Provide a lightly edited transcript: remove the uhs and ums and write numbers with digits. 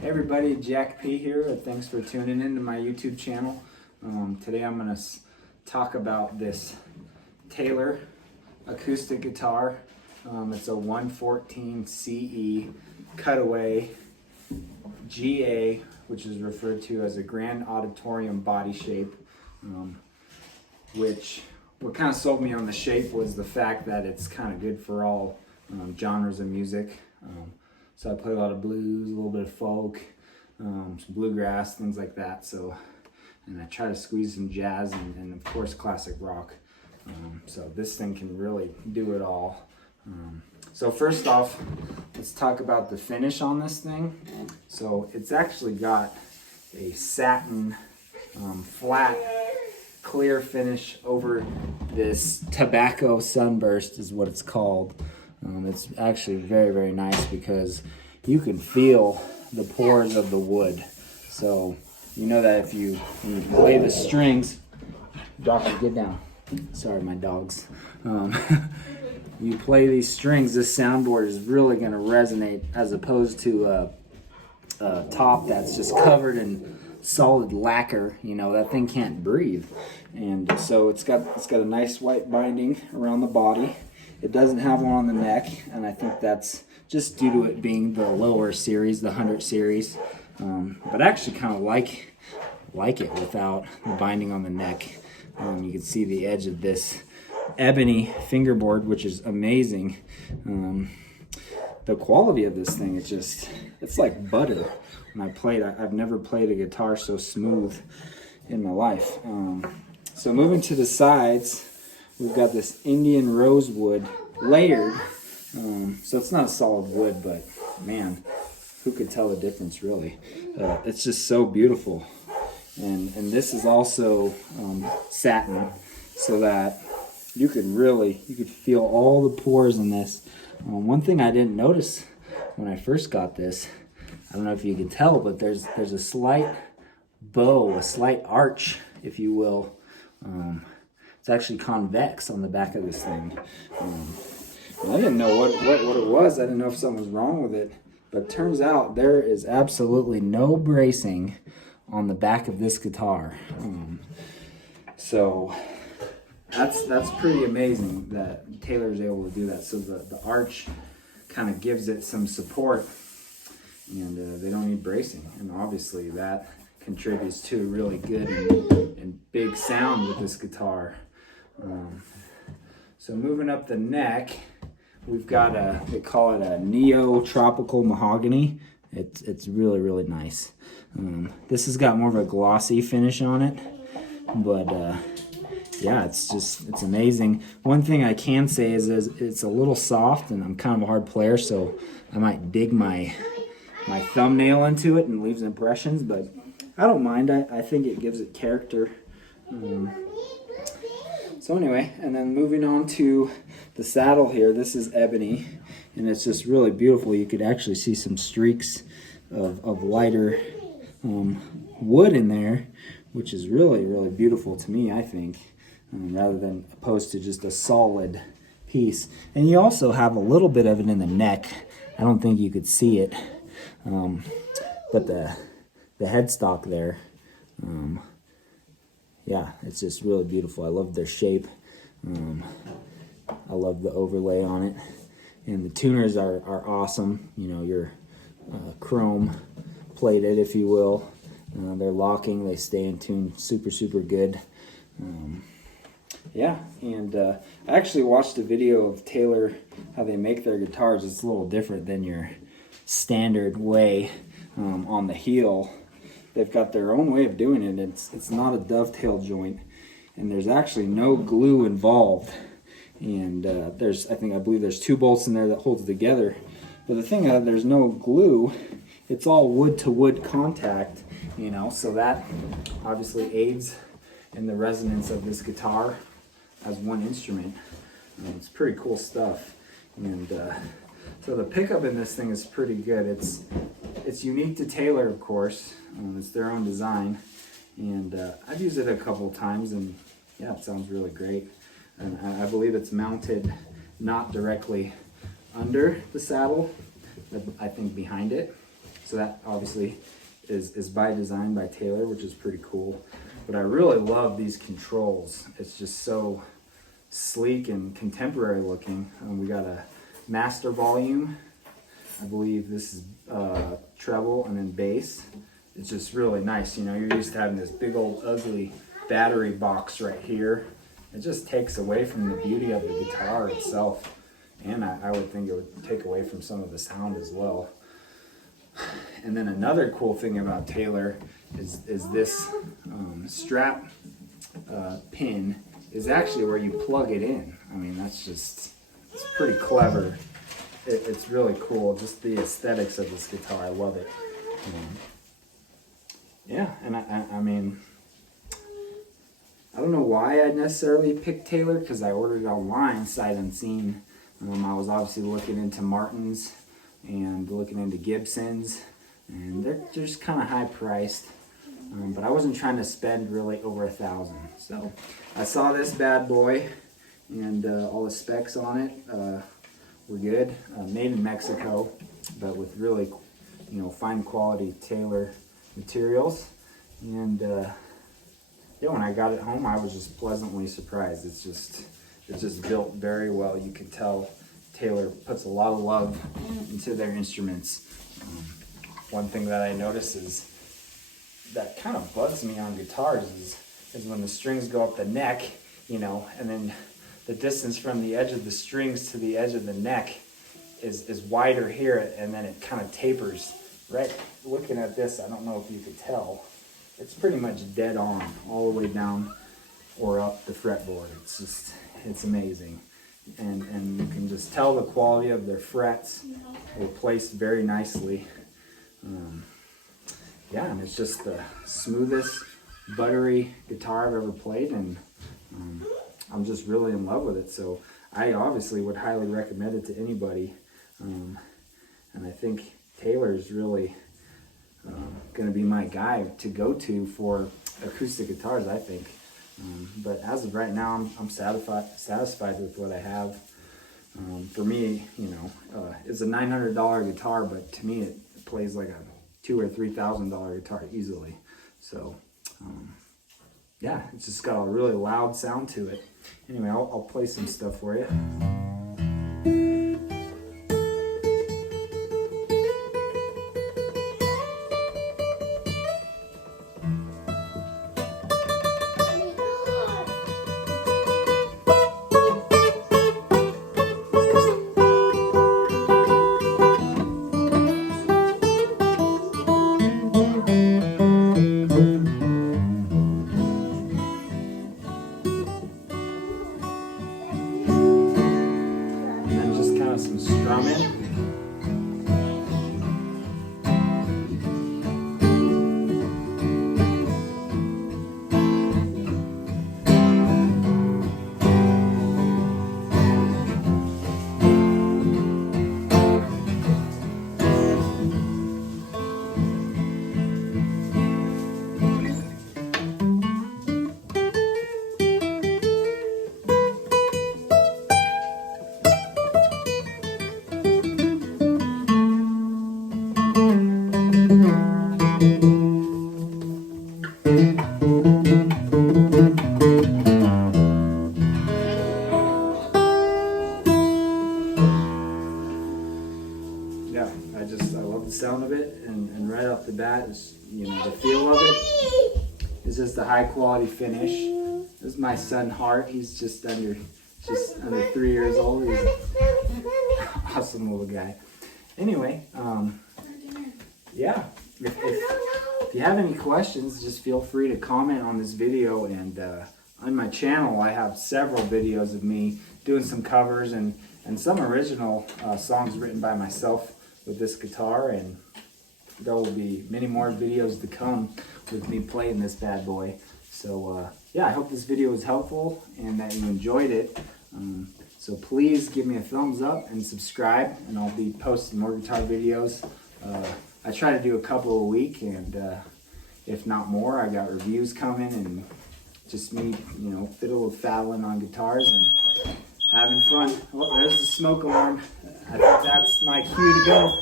Hey everybody, Jack P here. Thanks for tuning in to my YouTube channel. Today I'm going to talk about this Taylor acoustic guitar. It's a 114 CE cutaway GA, which is referred to as a Grand Auditorium body shape. What kind of sold me on the shape was the fact that it's kind of good for all genres of music. So I play a lot of blues, a little bit of folk, some bluegrass, things like that. And I try to squeeze some jazz and of course classic rock. So this thing can really do it all. So first off, let's talk about the finish on this thing. So it's actually got a satin, flat, clear finish over this tobacco sunburst is what it's called. It's actually very, very nice because you can feel the pores of the wood. So you know that when you play the strings, Doctor, get down. Sorry, my dogs. You play these strings, this soundboard is really going to resonate as opposed to a top that's just covered in solid lacquer. You know, that thing can't breathe. And so it's got a nice white binding around the body. It doesn't have one on the neck, and I think that's just due to it being the lower series, the 100 series. But I actually kind of like it without the binding on the neck. You can see the edge of this ebony fingerboard, which is amazing. The quality of this thing, it's like butter. When I played, I've never played a guitar so smooth in my life. So moving to the sides, we've got this Indian rosewood layered. So it's not a solid wood, but man, who could tell the difference really? It's just so beautiful. And this is also satin, so that you could feel all the pores in this. One thing I didn't notice when I first got this, I don't know if you can tell, but there's a slight bow, a slight arch, if you will. It's actually convex on the back of this thing. I didn't know what it was. I didn't know if something was wrong with it. But turns out there is absolutely no bracing on the back of this guitar. So that's pretty amazing that Taylor's able to do that. So the arch kind of gives it some support, and they don't need bracing. And obviously that contributes to a really good and big sound with this guitar. So moving up the neck, we've got they call it a neo-tropical mahogany. It's really, really nice. This has got more of a glossy finish on it, but yeah, it's amazing. One thing I can say is it's a little soft, and I'm kind of a hard player, so I might dig my thumbnail into it and leaves impressions, but I don't mind. I think it gives it character. So anyway, and then moving on to the saddle here, this is ebony, and it's just really beautiful. You could actually see some streaks of lighter wood in there, which is really, really beautiful to me, I think, rather than opposed to just a solid piece. And you also have a little bit of it in the neck. I don't think you could see it, but the headstock there, yeah, it's just really beautiful. I love their shape. I love the overlay on it. And the tuners are awesome. You know, you're chrome plated, if you will. They're locking. They stay in tune super, super good. Yeah, and I actually watched a video of Taylor, how they make their guitars. It's a little different than your standard way on the heel. They've got their own way of doing it. It's not a dovetail joint, and there's actually no glue involved. And I believe there's 2 bolts in there that hold it together. But the thing is, there's no glue. It's all wood to wood contact, you know. So that obviously aids in the resonance of this guitar as one instrument. It's pretty cool stuff. And so the pickup in this thing is pretty good. It's unique to Taylor, of course. It's their own design, and I've used it a couple times, and yeah, it sounds really great. And I believe it's mounted not directly under the saddle, but I think behind it. So that obviously is by design by Taylor, which is pretty cool. But I really love these controls. It's just so sleek and contemporary looking. We got a master volume. I believe this is treble and then bass. It's just really nice. You know, you're used to having this big old ugly battery box right here. It just takes away from the beauty of the guitar itself. And I would think it would take away from some of the sound as well. And then another cool thing about Taylor is this strap pin is actually where you plug it in. I mean, it's pretty clever. It's really cool, just the aesthetics of this guitar. I love it. Yeah, and I mean, I don't know why I necessarily picked Taylor, because I ordered it online, sight unseen. I was obviously looking into Martins and looking into Gibsons, and they're just kind of high priced. But I wasn't trying to spend really over $1,000. So I saw this bad boy, and all the specs on it were good. Made in Mexico, but with really, fine quality Taylor materials. And yeah, when I got it home, I was just pleasantly surprised. It's just built very well. You can tell Taylor puts a lot of love into their instruments. One thing that I notice is that kind of bugs me on guitars is when the strings go up the neck, and then the distance from the edge of the strings to the edge of the neck is wider here, and then it kind of tapers. Right, looking at this, I don't know if you could tell, it's pretty much dead on all the way down or up the fretboard. It's amazing. And you can just tell the quality of their frets were placed very nicely. Yeah, and it's just the smoothest, buttery guitar I've ever played, and I'm just really in love with it. So I obviously would highly recommend it to anybody. And I think Taylor's really going to be my guy to go to for acoustic guitars, I think. But as of right now, I'm satisfied with what I have. For me, it's a $900 guitar, but to me it plays like a $2,000 or $3,000 guitar easily. So yeah, it's just got a really loud sound to it. Anyway, I'll play some stuff for you. Some strumming. Yeah, I love the sound of it, and right off the bat, is the feel of it is just a high quality finish. This is my son Hart. He's just under 3 years old. He's an awesome little guy. Anyway, yeah, if you have any questions, just feel free to comment on this video. And on my channel, I have several videos of me doing some covers and some original songs written by myself with this guitar, and there will be many more videos to come with me playing this bad boy. So yeah, I hope this video was helpful and that you enjoyed it. So please give me a thumbs up and subscribe, and I'll be posting more guitar videos. I try to do a couple a week, and if not more. I got reviews coming, and just me, fiddle-faddling on guitars and having fun. Well, there's the smoke alarm. I think that's my cue to go.